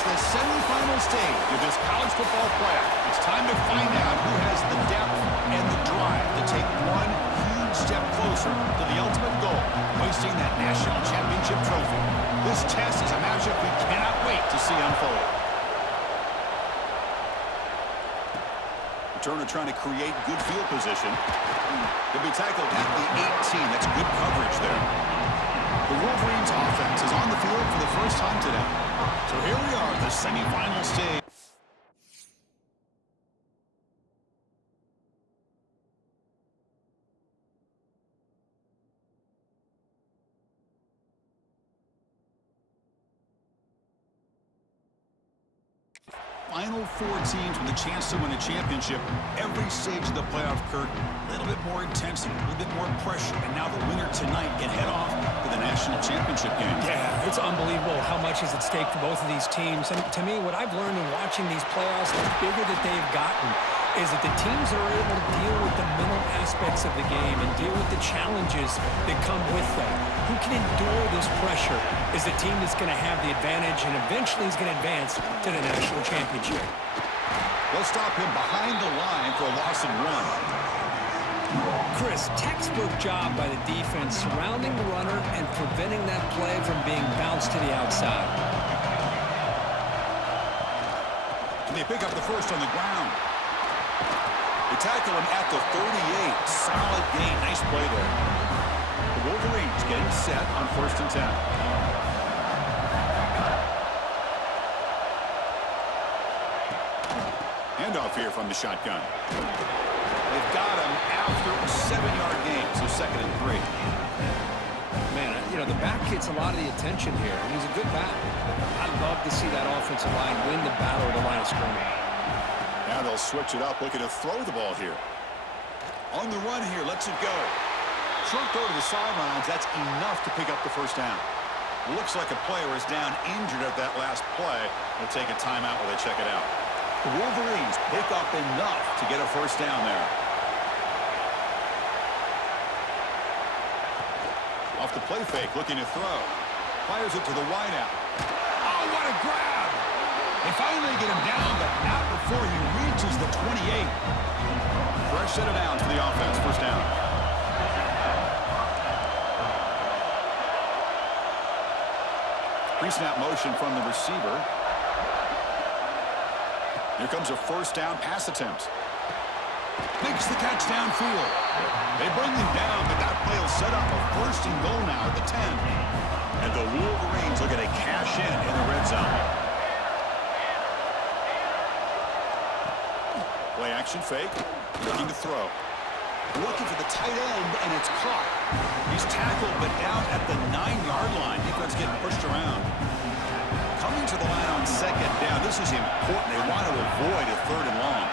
It's the semifinal stage of this college football playoff. It's time to find out who has the depth and the drive to take one huge step closer to the ultimate goal, hoisting that national championship trophy. This test is a matchup we cannot wait to see unfold. Turner trying to create good field position. He'll be tackled at the 18. That's good coverage there. The Wolverines offense is on the field for the first time today. So here we are, the semifinal stage. Final four teams with a chance to win a championship. Every stage of the playoff, Kurt, a little bit more intensity, a little bit more pressure, and now the winner tonight can head off to the national championship game. Yeah, it's unbelievable how much is at stake for both of these teams. And to me, what I've learned in watching these playoffs, the bigger that they've gotten, is that the teams that are able to deal with the mental aspects of the game and deal with the challenges that come with that, who can endure this pressure, is the team that's going to have the advantage and eventually is going to advance to the national championship. They'll stop him behind the line for a loss of 1. Chris, textbook job by the defense surrounding the runner and preventing that play from being bounced to the outside. And they pick up the first on the ground. They tackle him at the 38. Solid gain. Nice play there. The Wolverines getting set on 1st and 10. Handoff here from the shotgun. They've got him after a 7-yard gain, so 2nd and 3. Man, you know, the back gets a lot of the attention here, and he's a good back. I'd love to see that offensive line win the battle of the line of scrimmage. Now they'll switch it up, looking to throw the ball here. On the run here, lets it go. Short throw to the sidelines, that's enough to pick up the first down. Looks like a player is down injured at that last play. They'll take a timeout while they check it out. The Wolverines pick up enough to get a first down there. Off the play fake, looking to throw. Fires it to the wideout. Oh, what a grab! They finally get him down, but not before he reaches the 28. Fresh set of downs for the offense. First down. Pre-snap motion from the receiver. Here comes a first down pass attempt. Makes the catch downfield. They bring him down, but that play will set up a 1st and goal now at the 10. And the Wolverines look at a cash in the red zone. Play action fake. Looking to throw. Looking for the tight end, and it's caught. He's tackled, but down at the 9-yard line. Defense getting pushed around. Coming to the line on 2nd down. This is important. They want to avoid a 3rd and long.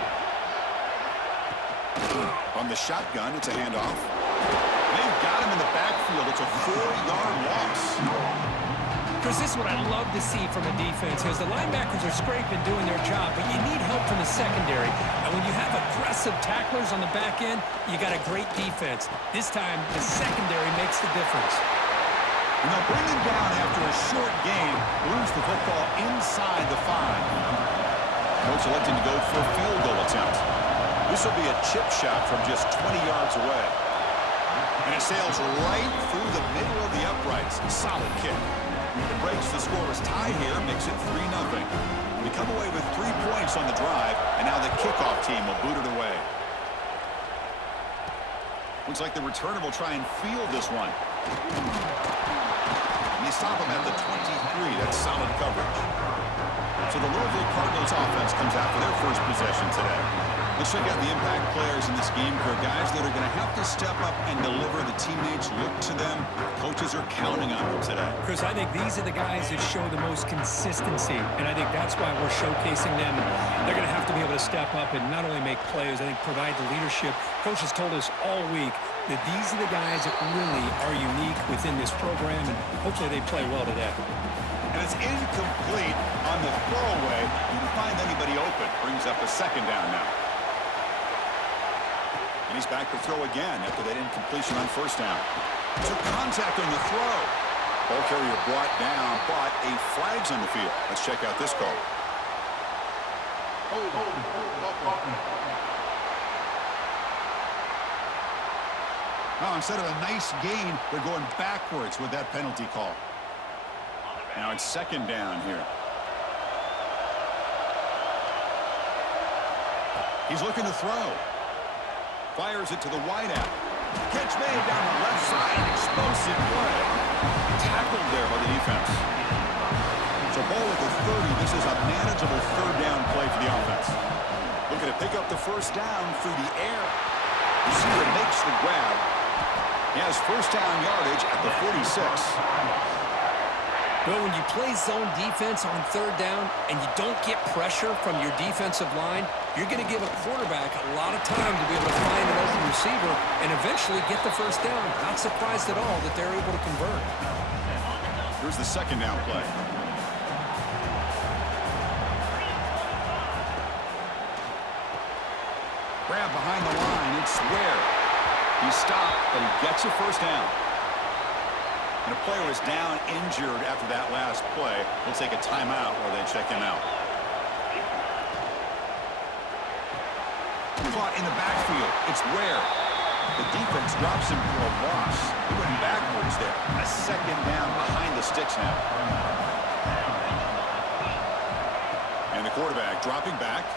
From the shotgun, it's a handoff. They've got him in the backfield. It's a 4-yard loss. Chris, this is what I love to see from a defense, is the linebackers are scraping, doing their job, but you need help from the secondary. And when you have aggressive tacklers on the back end, you got a great defense. This time, the secondary makes the difference. And they'll bring him down after a short game, lose the football inside the 5. Coach electing to go for a field goal attempt. This will be a chip shot from just 20 yards away. And it sails right through the middle of the uprights. Solid kick. It breaks the scoreless tie here, makes it 3-0. We come away with 3 points on the drive, and now the kickoff team will boot it away. Looks like the returner will try and field this one. And they stop him at the 23. That's solid coverage. So the Louisville Cardinals offense comes out for their first possession today. Let's check out the impact players in this game, for guys that are going to have to step up and deliver. The teammates look to them. Coaches are counting on them today. Chris, I think these are the guys that show the most consistency, and I think that's why we're showcasing them. They're going to have to be able to step up and not only make plays, I think provide the leadership. Coach has told us all week that these are the guys that really are unique within this program, and hopefully they play well today. And it's incomplete on the throwaway. Didn't find anybody open. Brings up a 2nd down now. And he's back to throw again after that incompletion on 1st down. Took contact on the throw. Ball carrier brought down, but a flag's on the field. Let's check out this call. Now, instead of a nice gain, they're going backwards with that penalty call. Now it's second down here. He's looking to throw. Fires it to the wideout. Catch made down the left side. Explosive play. Tackled there by the defense. So ball at the 30. This is a manageable third down play for the offense. Looking to pick up the first down through the air. Receiver makes the grab. He has first down yardage at the 46. Well, when you play zone defense on third down and you don't get pressure from your defensive line, you're going to give a quarterback a lot of time to be able to find an open receiver and eventually get the first down. Not surprised at all that they're able to convert. Here's the second down play. Grab behind the line. It's Ware. He stopped, but he gets a first down. And a player is down injured after that last play. We'll take a timeout while they check him out. Caught in the backfield. It's Ware. The defense drops him for a loss. He went backwards there. A second down behind the sticks now. And the quarterback dropping back.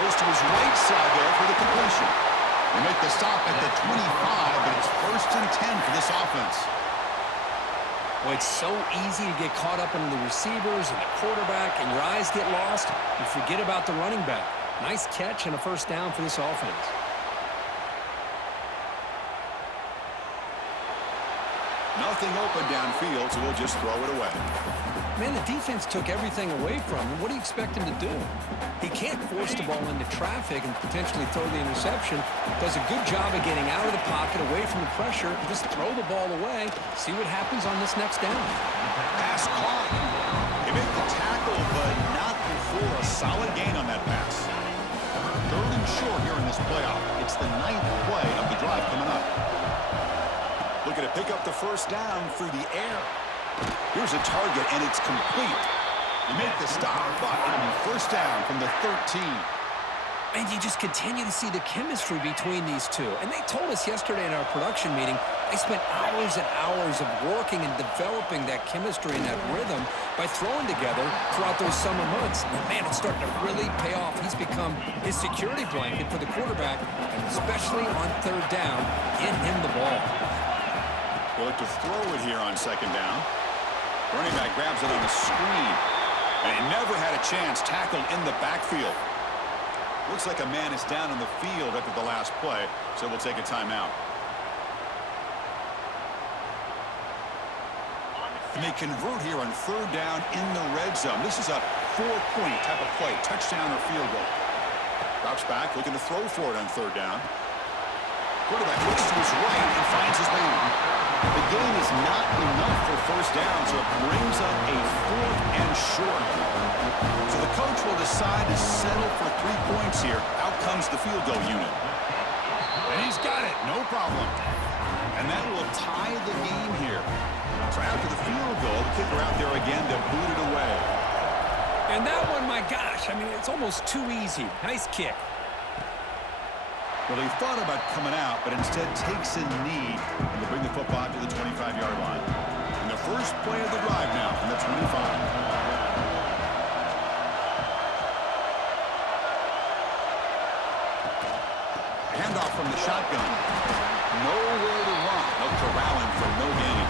Goes to his right side there for the completion. They make the stop at the 25, but it's first and 10 for this offense. Well, it's so easy to get caught up in the receivers and the quarterback, and your eyes get lost. You forget about the running back. Nice catch and a first down for this offense. Nothing open downfield, so we'll just throw it away. Man, the defense took everything away from him. What do you expect him to do? He can't force the ball into traffic and potentially throw the interception. Does a good job of getting out of the pocket, away from the pressure, and just throw the ball away. See what happens on this next down. Pass caught. They make the tackle, but not before a solid gain on that pass. Third and short here in this playoff. It's the 9th play of the drive coming up. Looking to pick up the first down through the air. Here's a target, and it's complete. They make the stop, but it'll be first down from the 13. And you just continue to see the chemistry between these two. And they told us yesterday in our production meeting, they spent hours and hours of working and developing that chemistry and that rhythm by throwing together throughout those summer months. And man, it's starting to really pay off. He's become his security blanket for the quarterback, and especially on third down, get him the ball. They look to throw it here on second down. Running back grabs it on the screen. And he never had a chance, tackled in the backfield. Looks like a man is down on the field after the last play, so we'll take a timeout. And they convert here on third down in the red zone. This is a 4-point type of play, touchdown or field goal. Drops back, looking to throw for it on third down. Quarterback looks to his right and finds his man. The gain is not enough for first down, so it brings up a 4th and short. So the coach will decide to settle for 3 points here. Out comes the field goal unit. And he's got it, no problem. And that will tie the game here. So after the field goal, the kicker out there again to boot it away. And that one, my gosh, I mean, it's almost too easy. Nice kick. Well, he thought about coming out, but instead takes a knee and to bring the football to the 25-yard line. And the first play of the drive now from the 25. Handoff from the shotgun. Nowhere to run. They'll corral him for no gain.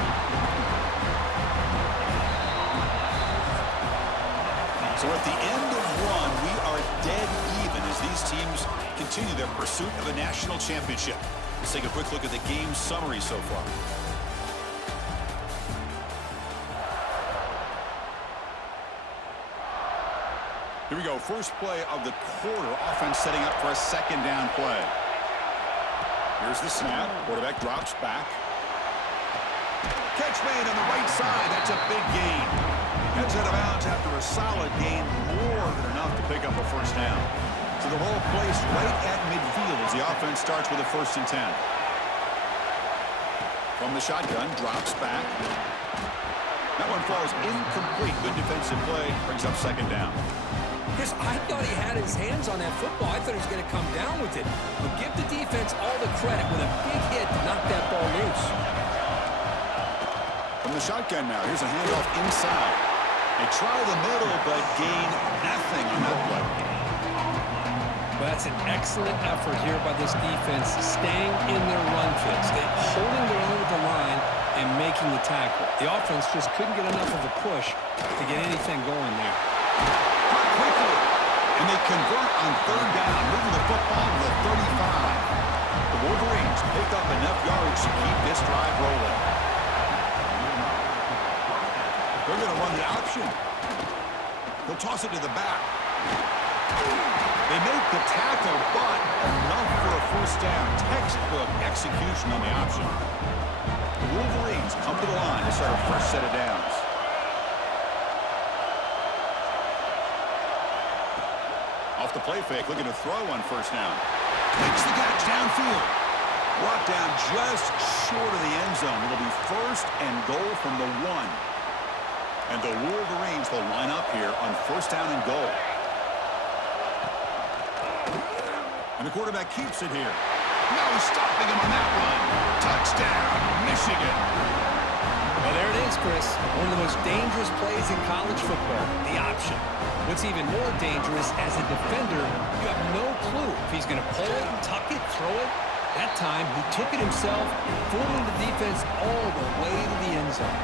So at the end of one, we are dead even as these teams continue their pursuit of a national championship. Let's take a quick look at the game summary so far. Here we go. First play of the quarter. Offense setting up for a second down play. Here's the snap. Quarterback drops back. Catch made on the right side. That's a big gain. Heads out of bounds after a solid gain, more than enough to pick up a first down. So the ball placed right at midfield as the offense starts with a 1st and 10. From the shotgun, drops back. That one falls incomplete. Good defensive play. Brings up second down. Chris, I thought he had his hands on that football. I thought he was going to come down with it. But give the defense all the credit with a big hit to knock that ball loose. From the shotgun now, here's a handoff inside. They try the middle, but gain nothing on that play. Well, that's an excellent effort here by this defense, staying in their run fits, holding their own at the line and making the tackle. The offense just couldn't get enough of a push to get anything going there. Quickly, and they convert on third down, moving the football to the 35. The Wolverines pick up enough yards to keep this drive rolling. They're going to run the option. They'll toss it to the back. They make the tackle, but enough for a first down. Textbook execution on the option. The Wolverines come to the line to start a fresh set of downs. Off the play fake, looking to throw on first down. Makes the catch downfield. Brought down just short of the end zone. It'll be first and goal from the 1. And the Wolverines will line up here on first down and goal. And the quarterback keeps it here. No stopping him on that run. Touchdown, Michigan. Well, there it is, Chris. One of the most dangerous plays in college football, the option. What's even more dangerous, as a defender, you have no clue if he's going to pull it, tuck it, throw it. That time, he took it himself, fooling the defense all the way to the end zone.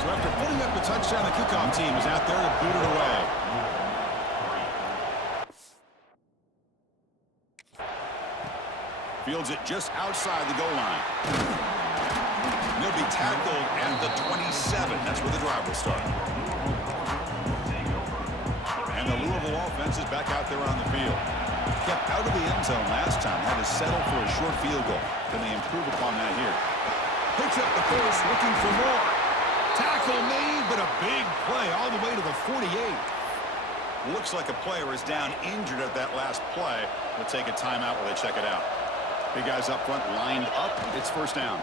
So after putting up the touchdown, the kickoff team is out there to boot it away. Fields it just outside the goal line. And he'll be tackled at the 27. That's where the drive will start. And the Louisville offense is back out there on the field. Kept out of the end zone last time. Had to settle for a short field goal. Can they improve upon that here? Picks up the first, looking for more. Tackle made, but a big play all the way to the 48. Looks like a player is down injured at that last play. We'll take a timeout while they check it out. Big guys up front lined up. It's first down.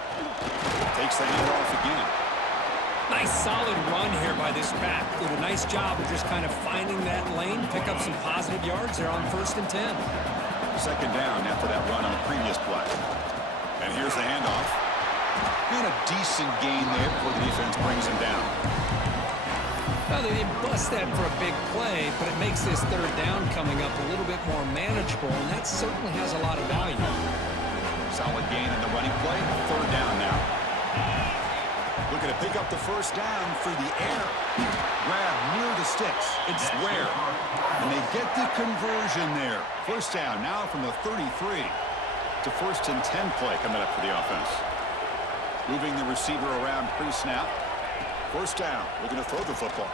Takes the handoff again. Nice solid run here by this back. Did a nice job of just kind of finding that lane, pick up some positive yards there on 1st and 10. Second down after that run on the previous play. And here's the handoff. And a decent gain there before the defense brings him down. Well, they didn't bust that for a big play, but it makes this third down coming up a little bit more manageable, and that certainly has a lot of value. Solid gain in the running play. Third down now. Looking to pick up the first down through the air. Grab near the sticks. It's Ware. And they get the conversion there. First down now from the 33 to 1st and 10 play coming up for the offense. Moving the receiver around pre-snap. First down. Looking to throw the football.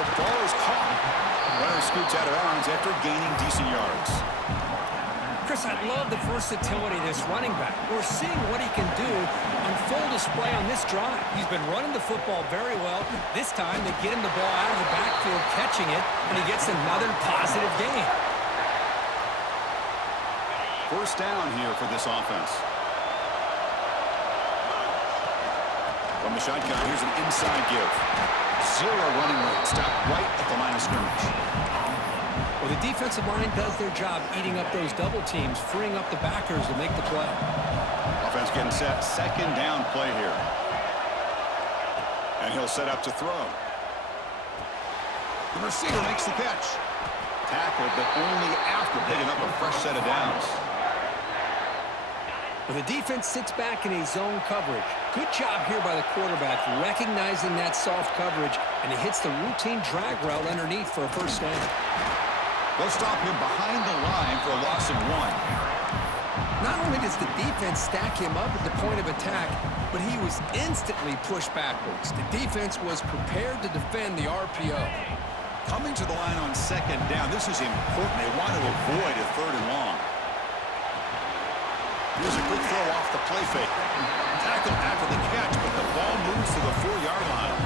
The ball is caught. Runner scoots out of bounds after gaining decent yards. Chris, I love the versatility of this running back. We're seeing what he can do on full display on this drive. He's been running the football very well. This time, they get him the ball out of the backfield, catching it, and he gets another positive gain. First down here for this offense. From the shotgun, here's an inside give. Zero running room. Stop right at the line of scrimmage. Well, the defensive line does their job eating up those double teams, freeing up the backers to make the play. Offense getting set. Second down play here. And he'll set up to throw. The receiver makes the catch. Tackled, but only after picking up a fresh set of downs. Well, the defense sits back in a zone coverage. Good job here by the quarterback, recognizing that soft coverage, and he hits the routine drag route underneath for a first down. They'll stop him behind the line for a loss of 1. Not only does the defense stack him up at the point of attack, but he was instantly pushed backwards. The defense was prepared to defend the RPO. Coming to the line on second down, this is important. They want to avoid a third and long. Here's a quick throw off the play fake. Tackle after the catch, but the ball moves to the 4-yard line.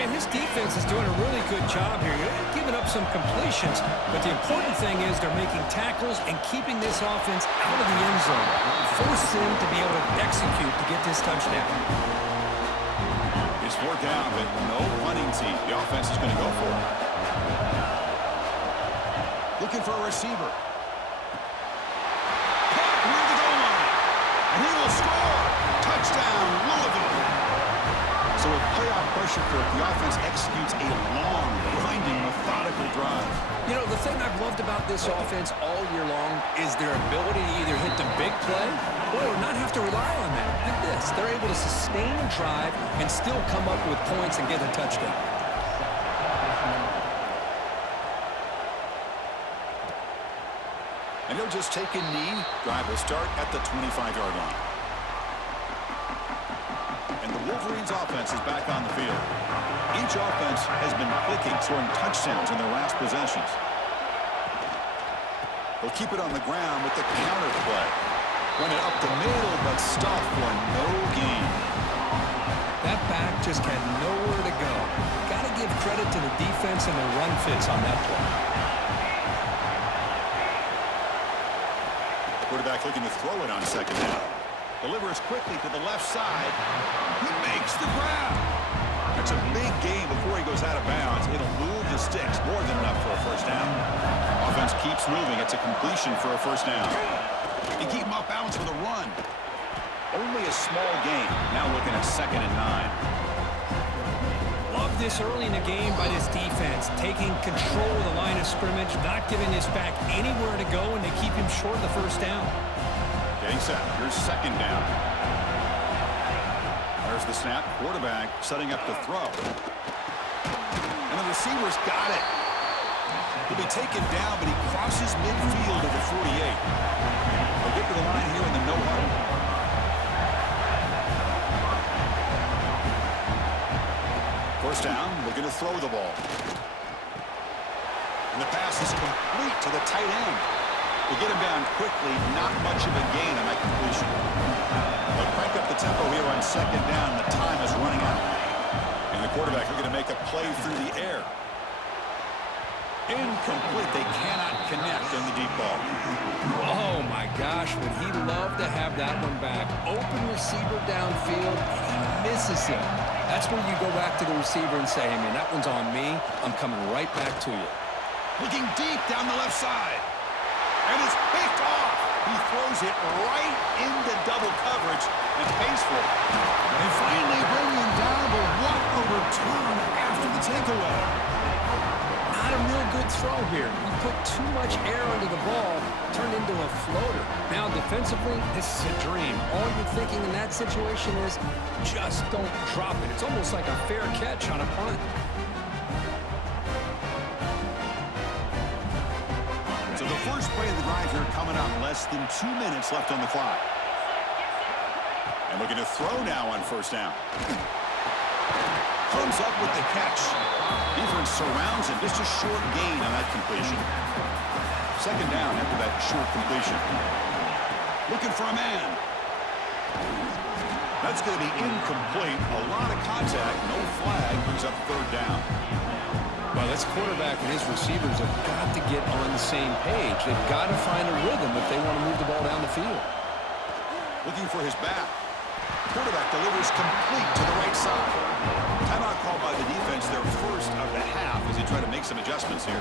And this defense is doing a really good job here. They're giving up some completions, but the important thing is they're making tackles and keeping this offense out of the end zone. Force them to be able to execute to get this touchdown. It's 4th down, but no punting team. The offense is going to go for it. Looking for a receiver. Caught near the goal line. And he will score. Touchdown, Louisville. So with playoff pressure for it, the offense executes a long, grinding, methodical drive. You know, the thing I've loved about this offense all year long is their ability to either hit the big play or not have to rely on that. Like this. They're able to sustain a drive and still come up with points and get a touchdown. And he'll just take a knee. Drive will start at the 25-yard line. And the Wolverines' offense is back on the field. Each offense has been clicking, scoring touchdowns in their last possessions. They'll keep it on the ground with the counter play. Run it up the middle, but stop for no gain. That back just had nowhere to go. Got to give credit to the defense and the run fits on that play. Quarterback looking to throw it on 2nd down. Delivers quickly to the left side. He makes the grab. That's a big gain before he goes out of bounds. It'll move the sticks more than enough for a 1st down. Offense keeps moving. It's a completion for a 1st down. And keep him off balance with a run. Only a small gain. Now looking at 2nd and 9. Love this early in the game by this defense, taking control of the line of scrimmage, not giving this back anywhere to go, and they keep him short of the 1st down. Getting set. Here's 2nd down. There's the snap. Quarterback setting up the throw. And the receiver's got it. He'll be taken down, but he crosses midfield at the 48. They'll get to the line here in the no huddle. First down, looking to throw the ball. And the pass is complete to the tight end. To get him down quickly, not much of a gain on that completion. They'll crank up the tempo here on 2nd down. The time is running out. And the quarterback looking to make a play through the air. Incomplete. They cannot connect on the deep ball. Oh, my gosh, would he love to have that one back. Open receiver downfield, and he misses him. That's where you go back to the receiver and say, hey, man, that one's on me. I'm coming right back to you. Looking deep down the left side. And it's picked off. He throws it right into double coverage and pays for it. And finally bringing him down, but what a return after the takeaway. Not a real good throw here. He put too much air under the ball, turned into a floater. Now defensively, this is a dream. All you're thinking in that situation is just don't drop it. It's almost like a fair catch on a punt. So the first play of the drive here coming up, less than 2 minutes left on the clock. And looking to throw now on 1st down. Comes up with the catch. Defense surrounds him. Just a short gain on that completion. 2nd down after that short completion. Looking for a man. That's going to be incomplete. A lot of contact. No flag. Brings up 3rd down. Well, this quarterback and his receivers have got to get on the same page. They've got to find a rhythm if they want to move the ball down the field. Looking for his back. Quarterback delivers complete to the right side. Timeout called by the defense, their first of the half, as they try to make some adjustments here.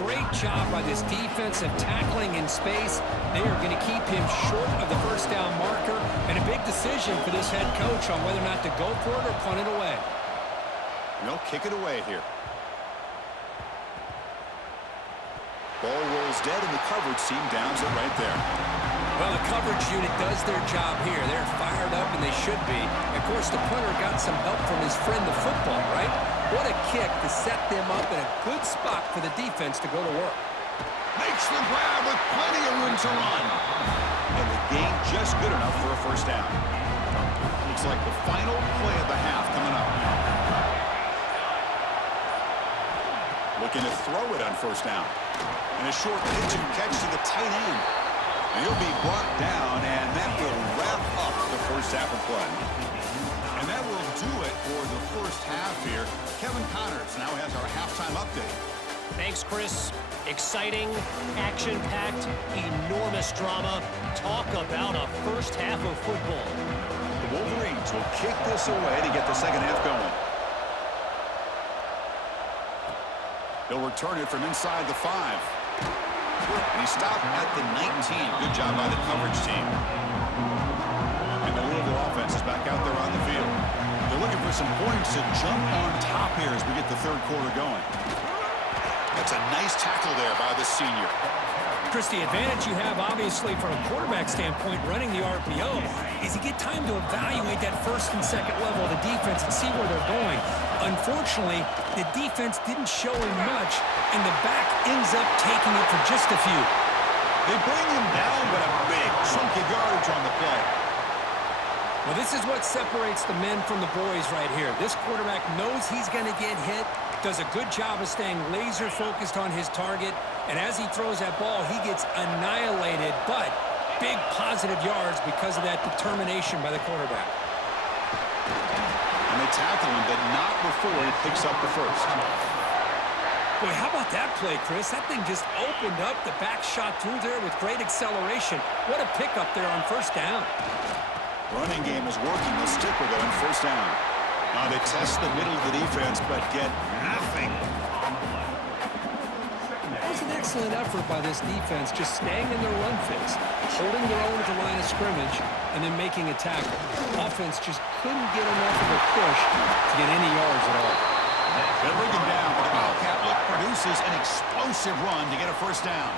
Great job by this defensive tackling in space. They are going to keep him short of the 1st down marker, and a big decision for this head coach on whether or not to go for it or punt it away. They'll kick it away here. Ball rolls dead, and the coverage team downs it right there. Well, the coverage unit does their job here. They're fired up, and they should be. Of course, the punter got some help from his friend, the football, right? What a kick to set them up in a good spot for the defense to go to work. Makes the grab with plenty of room to run. And the gain just good enough for a 1st down. Looks like the final play of the half coming up. Looking to throw it on 1st down. And a short pitch and catch to the tight end. And he'll be brought down, and that will wrap up the 1st half of play. And that will do it for the 1st half here. Kevin Connors now has our halftime update. Thanks, Chris. Exciting, action-packed, enormous drama. Talk about a first half of football. The Wolverines will kick this away to get the second half going. They'll return it from inside the 5. And he stopped at the 19. Good job by the coverage team. And the Louisville offense is back out there on the field. They're looking for some points to jump on top here as we get the third quarter going. That's a nice tackle there by the senior. Chris, the advantage you have, obviously, from a quarterback standpoint, running the RPO, is you get time to evaluate that first and second level of the defense and see where they're going. Unfortunately, the defense didn't show him much, and the back ends up taking it for just a few. They bring him down, but a big chunk of yardage on the play. Well, this is what separates the men from the boys right here. This quarterback knows he's going to get hit, does a good job of staying laser-focused on his target, and as he throws that ball, he gets annihilated, but big positive yards because of that determination by the quarterback. And they tackle him, but not before he picks up the first. Boy, how about that play, Chris? That thing just opened up. The back shot through there with great acceleration. What a pickup there on first down. Running game is working. They'll stick with it on first down. Now they test the middle of the defense, but get nothing. That was an excellent effort by this defense, just staying in their run fix, holding their own at the line of scrimmage, and then making a tackle. Offense just couldn't get enough of a push to get any yards at all. They'll bring him down, but the Wildcat look produces an explosive run to get a first down.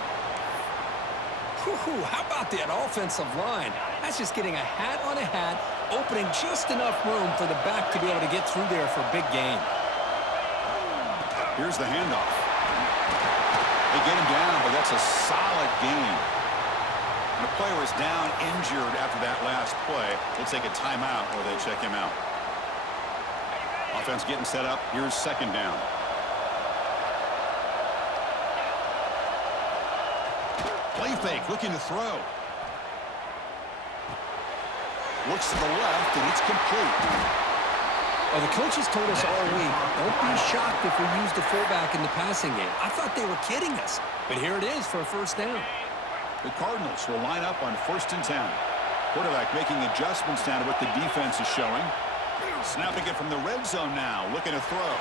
Whew, how about that offensive line? That's just getting a hat on a hat, opening just enough room for the back to be able to get through there for a big gain. Here's the handoff. They get him down, but that's a solid gain. And the player is down injured after that last play. They'll take a timeout or they check him out. Offense getting set up. Here's second down. Play fake, looking to throw. Looks to the left, and it's complete. Well, the coaches told us all week, don't be shocked if we use the fullback in the passing game. I thought they were kidding us, but here it is for a first down. The Cardinals will line up on 1st and 10. Quarterback making adjustments down to what the defense is showing. Snapping it from the red zone now, looking to throw.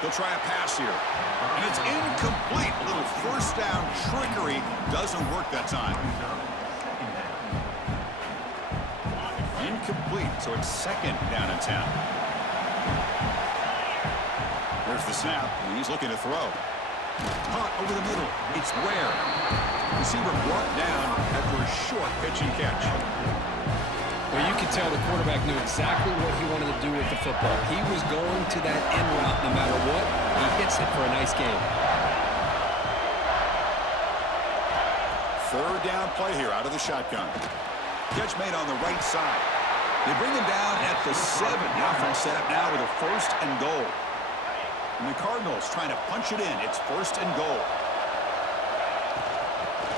They'll try a pass here. And it's incomplete. A little first down trickery doesn't work that time. Incomplete, so it's second down and 10. There's the snap, and he's looking to throw. Caught over the middle. It's Ware. Receiver brought down after a short pitch and catch. Well, you could tell the quarterback knew exactly what he wanted to do with the football. He was going to that end route no matter what. He hits it for a nice game. Third down play here out of the shotgun. Catch made on the right side. They bring him down at the 7. The offense set up now with a 1st and goal. And the Cardinals trying to punch it in. It's 1st and goal.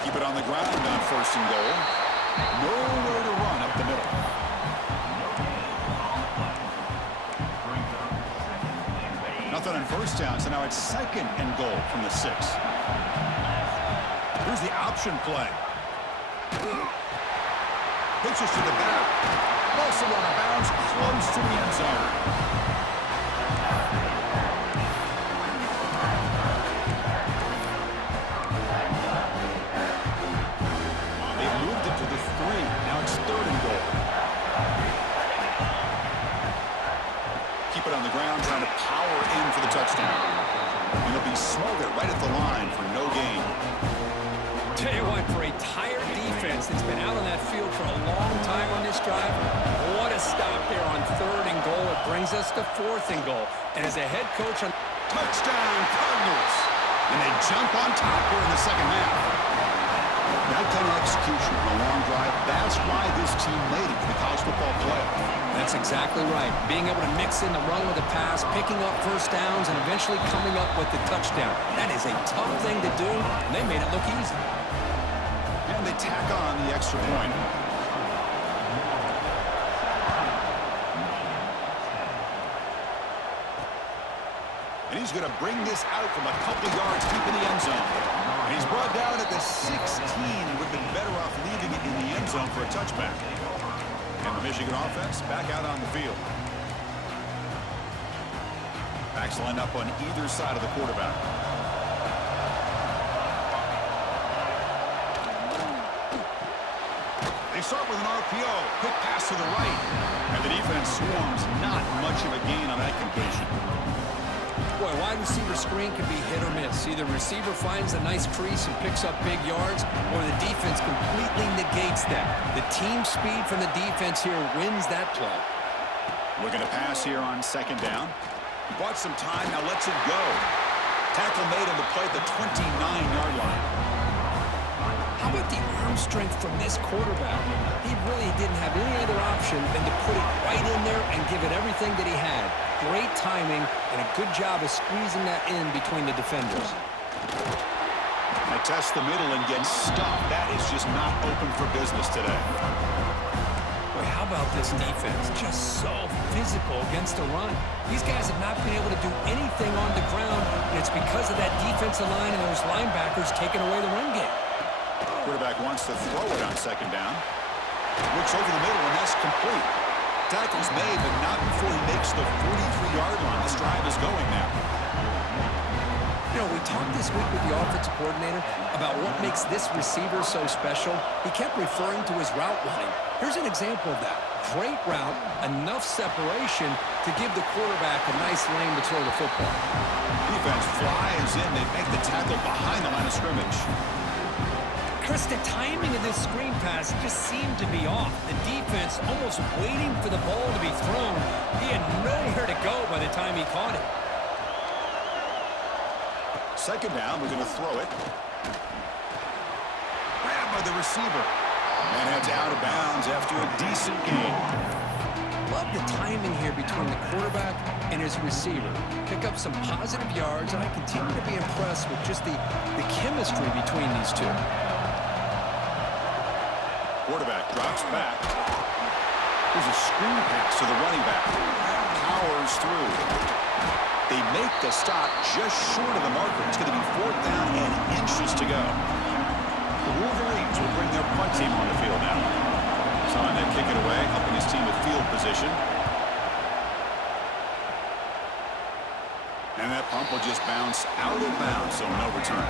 Keep it on the ground on 1st and goal. Nowhere to run up the middle. Nothing on first down, so now it's 2nd and goal from the 6. Here's the option play. Pitches to the back. Also on a bounce close to the end zone. They moved it to the 3. Now it's 3rd and goal. Keep it on the ground, trying to power in for the touchdown. And it'll be smothered right at the line for no gain. Tell you what, for a tired defense that's been out on that field for a long time on this drive, what a stop there on 3rd and goal. It brings us to 4th and goal. And as a head coach on Touchdown, Cardinals. And they jump on top here in the second half. That kind of execution on a long drive, that's why this team made it to the college football playoff. That's exactly right. Being able to mix in the run with the pass, picking up first downs, and eventually coming up with the touchdown. That is a tough thing to do, and they made it look easy. And they tack on the extra point. And he's going to bring this out from a couple yards deep in the end zone. And he's brought down at the 16. Would have been better off leaving it in the end zone for a touchback. And the Michigan offense back out on the field. Backs lined up on either side of the quarterback. They start with an RPO. Quick pass to the right. And the defense swarms. Not much of a gain on that completion. Boy, wide receiver screen can be hit or miss. Either receiver finds a nice crease and picks up big yards, or the defense completely negates that. The team speed from the defense here wins that play. Looking to pass here on second down. He bought some time, now lets it go. Tackle made on the play at the 29-yard line. How about the arm strength from this quarterback? He really didn't have any other option than to put it right in there and give it everything that he had. Great timing and a good job of squeezing that in between the defenders. I test the middle and get stuffed. That is just not open for business today. Boy, how about this defense? Just so physical against the run. These guys have not been able to do anything on the ground, and it's because of that defensive line and those linebackers taking away the run game. Quarterback wants to throw it on second down. Looks over the middle, and that's complete. Tackle's made, but not before he makes the 43-yard line. This drive is going now. You know, we talked this week with the offensive coordinator about what makes this receiver so special. He kept referring to his route running. Here's an example of that. Great route, enough separation to give the quarterback a nice lane to throw the football. Defense flies in. They make the tackle behind the line of scrimmage. Chris, the timing of this screen pass just seemed to be off. The defense almost waiting for the ball to be thrown. He had nowhere to go by the time he caught it. Second down, we're going to throw it. Grabbed by the receiver. And heads out of bounds after a decent gain. Love the timing here between the quarterback and his receiver. Pick up some positive yards, and I continue to be impressed with just the chemistry between these two. Quarterback drops back. There's a screen pass to the running back. Powers through. They make the stop just short of the marker. It's going to be fourth down and inches to go. The Wolverines will bring their punt team on the field now. Trying to kick it away, helping his team with field position. And that pump will just bounce out of bounds, so no return.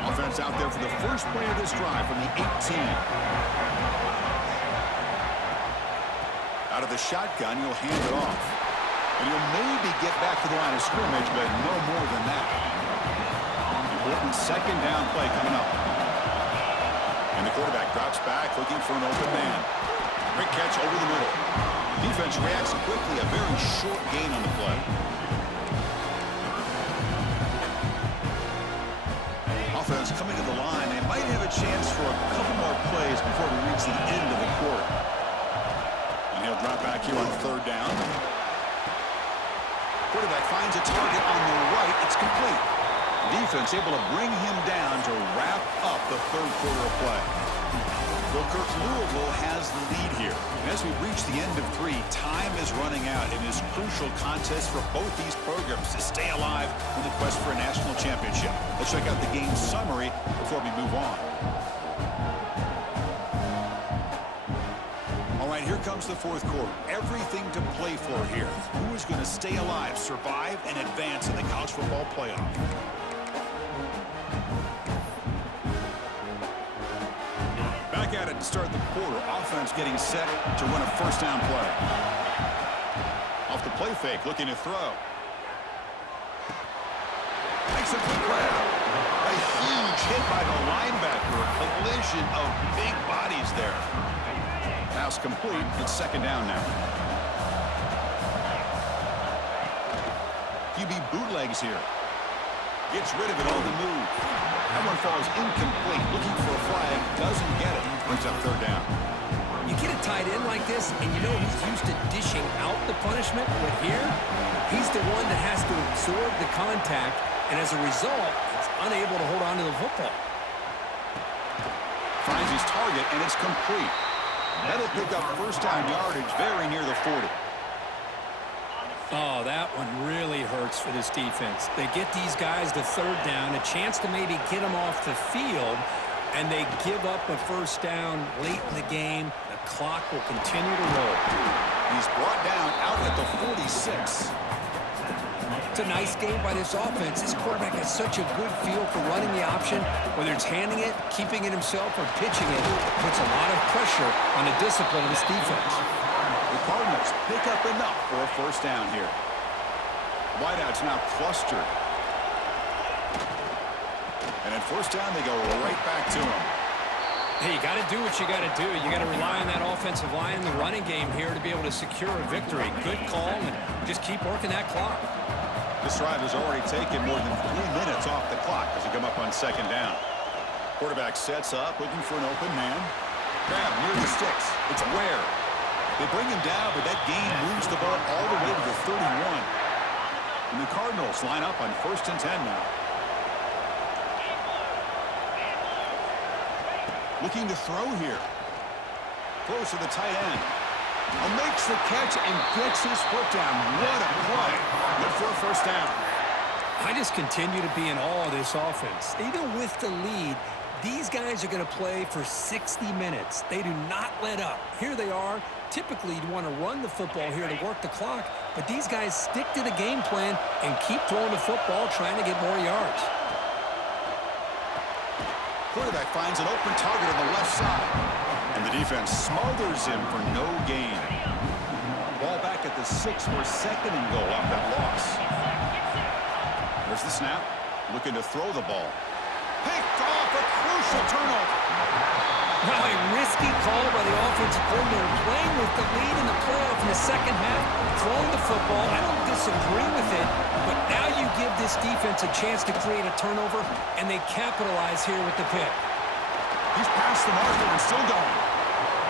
Offense out there for the first play of this drive from the 18. Out of the shotgun, he'll hand it off. And he'll maybe get back to the line of scrimmage, but no more than that. Important second down play coming up. And the quarterback drops back, looking for an open man. Quick catch over the middle. Defense reacts quickly, a very short gain on the play. Offense coming to the line. They might have a chance for a couple more plays before we reach the end of the quarter. And he'll drop back here on third down. Quarterback finds a target on the right. It's complete. Defense able to bring him down to wrap up the third quarter of play. Well, Kirk, Louisville has the lead here. And as we reach the end of three, time is running out in this crucial contest for both these programs to stay alive in the quest for a national championship. Let's check out the game summary before we move on. All right, here comes the fourth quarter. Everything to play for here. Who is going to stay alive, survive, and advance in the college football playoff? Back at it to start the quarter. Offense getting set to run a first down play. Off the play fake, looking to throw. Makes a quick grab. A huge hit by the linebacker. A collision of big bodies there. Pass complete. It's second down now. QB bootlegs here. Gets rid of it on the move. That one falls incomplete. Looking for a flag. Doesn't get it. Brings up third down. You get a tight end like this, and you know he's used to dishing out the punishment, but here, he's the one that has to absorb the contact, and as a result, he's unable to hold on to the football. Finds his target, and it's complete. That'll pick up first down yardage very near the 40. Oh, that one really hurts for this defense. They get these guys to third down, a chance to maybe get them off the field, and they give up a first down late in the game. The clock will continue to roll. He's brought down out at the 46. It's a nice game by this offense. This quarterback has such a good feel for running the option. Whether it's handing it, keeping it himself, or pitching it, it puts a lot of pressure on the discipline of this defense. The Cardinals pick up enough for a first down here. Wideouts now clustered. And at first down, they go right back to him. Hey, you got to do what you got to do. You got to rely on that offensive line, the running game here to be able to secure a victory. Good call, and just keep working that clock. This drive has already taken more than 3 minutes off the clock as they come up on second down. Quarterback sets up, looking for an open man. Grab near the sticks. It's Ware. They bring him down, but that gain moves the ball all the way to the 31. And the Cardinals line up on 1st and 10 now. Looking to throw here. Close to the tight end. Makes the catch and gets his foot down. What a play. Good for a first down. I just continue to be in awe of this offense. Even with the lead, these guys are going to play for 60 minutes. They do not let up. Here they are. Typically, you'd want to run the football here to work the clock, but these guys stick to the game plan and keep throwing the football, trying to get more yards. Quarterback finds an open target on the left side, and the defense smothers him for no gain. Ball back at the 6 for 2nd and goal off that loss. There's the snap. Looking to throw the ball. Picked off, a crucial turnover. Now a risky call by the offensive coordinator, playing with the lead in the playoff in the second half, throwing the football. I don't disagree with it, but now you give this defense a chance to create a turnover, and they capitalize here with the pick. He's past the marker and still going.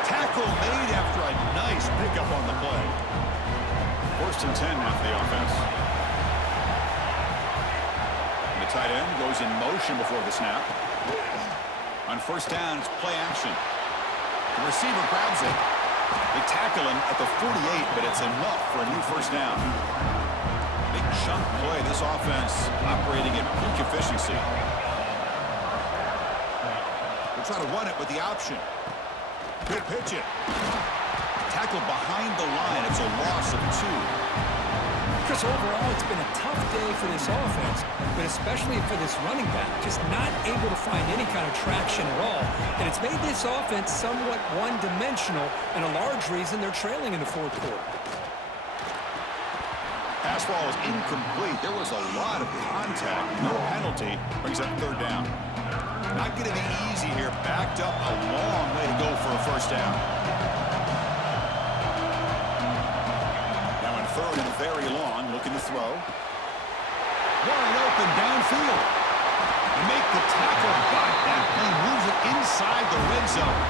Tackle made after a nice pickup on the play. 1st and 10 now for the offense. And the tight end goes in motion before the snap. On 1st down, it's play action. The receiver grabs it. They tackle him at the 48, but it's enough for a new first down. Big chunk play. This offense operating at peak efficiency. We'll try to run it with the option. He'll pitch it. Tackled behind the line. It's a loss of 2. Chris, overall, it's been a tough day for this offense, but especially for this running back, just not able to find any kind of traction at all. And it's made this offense somewhat one-dimensional, and a large reason they're trailing in the 4th quarter. Pass ball is incomplete. There was a lot of contact. No penalty. Brings up 3rd down. Not going to be easy here. Backed up a long way to go for a first down. Now in 3rd and very long, looking to throw. Wide open downfield. They make the tackle, but that play moves it inside the red zone.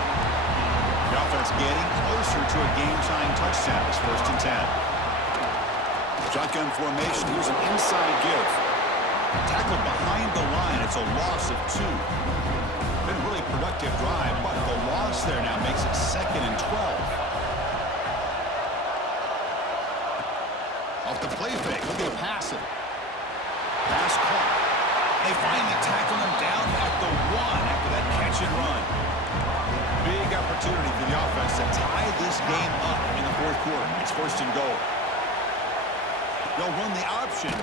The offense getting closer to a game-tying touchdown. It's 1st and 10. Shotgun formation. Here's an inside give. Tackled behind the line. It's a loss of 2. Been a really productive drive, but the loss there now makes it 2nd and 12. Off the play fake. Looking to pass it. Pass caught. They finally tackle him down at the 1 after that catch and run. Big opportunity for the offense to tie this game up in the 4th quarter. It's 1st and goal. They'll run the option.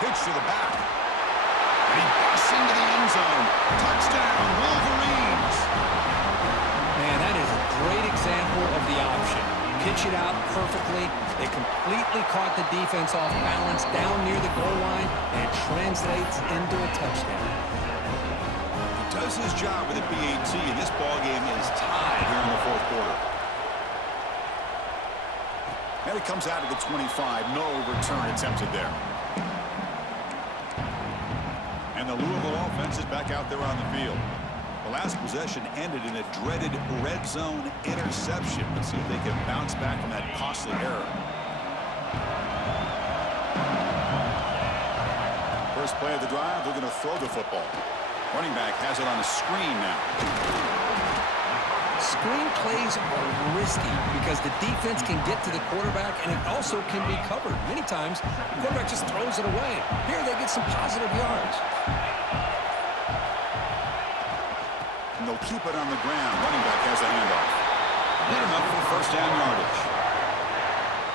Pitch to the back. And he busts into the end zone. Touchdown, Wolverines. Man, that is a great example of the option. Pitch it out perfectly. They completely caught the defense off balance down near the goal line, and it translates into a touchdown. He does his job with the PAT, and this ballgame is tied here in the 4th quarter. And it comes out of the 25. No return attempted there. And the Louisville offense is back out there on the field. The last possession ended in a dreaded red zone interception. Let's see if they can bounce back from that costly error. First play of the drive, they're going to throw the football. Running back has it on the screen now. screen plays are risky because the defense can get to the quarterback, and it also can be covered. Many times, the quarterback just throws it away. Here, they get some positive yards. And they'll keep it on the ground. Running back has a handoff. Good enough for first down yardage.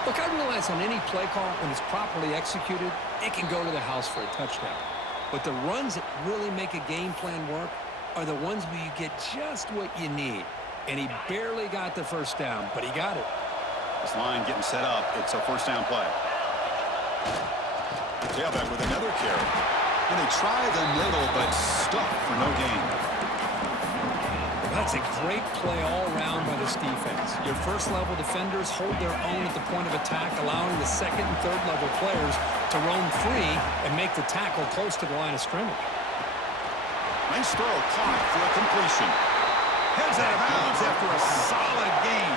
Look, I realize on any play call, when it's properly executed, it can go to the house for a touchdown. But the runs that really make a game plan work are the ones where you get just what you need. And he barely got the first down, but he got it. This line getting set up. It's a first down play. Tailback with another carry. And they try the middle, but stuck for no gain. That's a great play all around by this defense. Your first-level defenders hold their own at the point of attack, allowing the second and third-level players to roam free and make the tackle close to the line of scrimmage. Nice throw, caught for a completion. Heads out of bounds after a solid gain.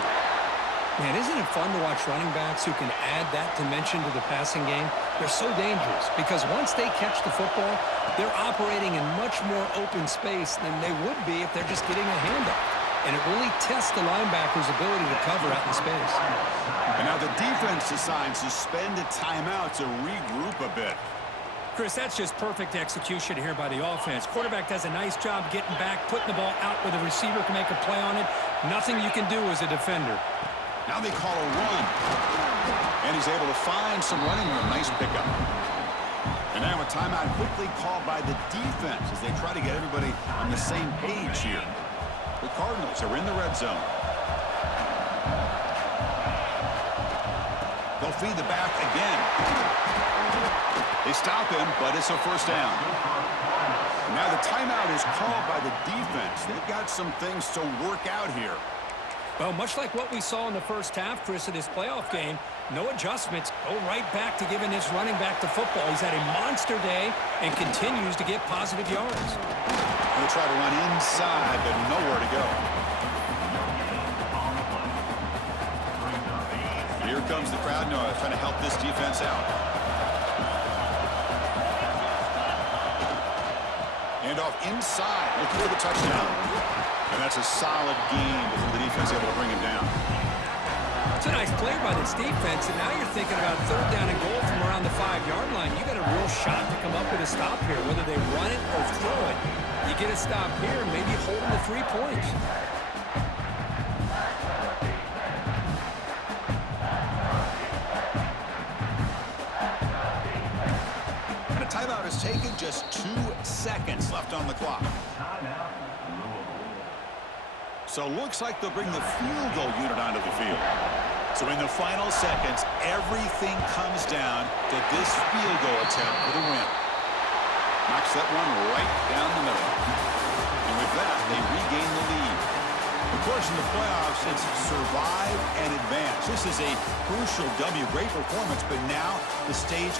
Man, isn't it fun to watch running backs who can add that dimension to the passing game? They're so dangerous because once they catch the football, they're operating in much more open space than they would be if they're just getting a handoff. And it really tests the linebacker's ability to cover out in space. And now the defense decides to spend a timeout to regroup a bit. Chris, that's just perfect execution here by the offense. Quarterback does a nice job getting back, putting the ball out where the receiver can make a play on it. Nothing you can do as a defender. Now they call a run. And he's able to find some running room. Nice pickup. And now a timeout quickly called by the defense as they try to get everybody on the same page here. The Cardinals are in the red zone. They'll feed the back again. They stop him, but it's a first down. And now the timeout is called by the defense. They've got some things to work out here. Well, much like what we saw in the first half, Chris, of this playoff game, no adjustments. Go right back to giving his running back the football. He's had a monster day and continues to get positive yards. They'll try to run inside, but nowhere to go. Here comes the crowd noise, trying to help this defense out. And off inside, looking for the touchdown. And that's a solid game before the defense able to bring him down. It's a nice play by this defense, and now you're thinking about third down and goal from around the 5-yard line. You got a real shot to come up with a stop here, whether they run it or throw it. You get a stop here, maybe hold them to 3 points. And a timeout is taken, just 2 seconds left on the clock. So looks like they'll bring the field goal unit onto the field. So in the final seconds, everything comes down to this field goal attempt for the win. Knocks that one right down the middle. And with that, they regain the lead. Of course, in the playoffs, it's survive and advance. This is a crucial W. Great performance, but now the stage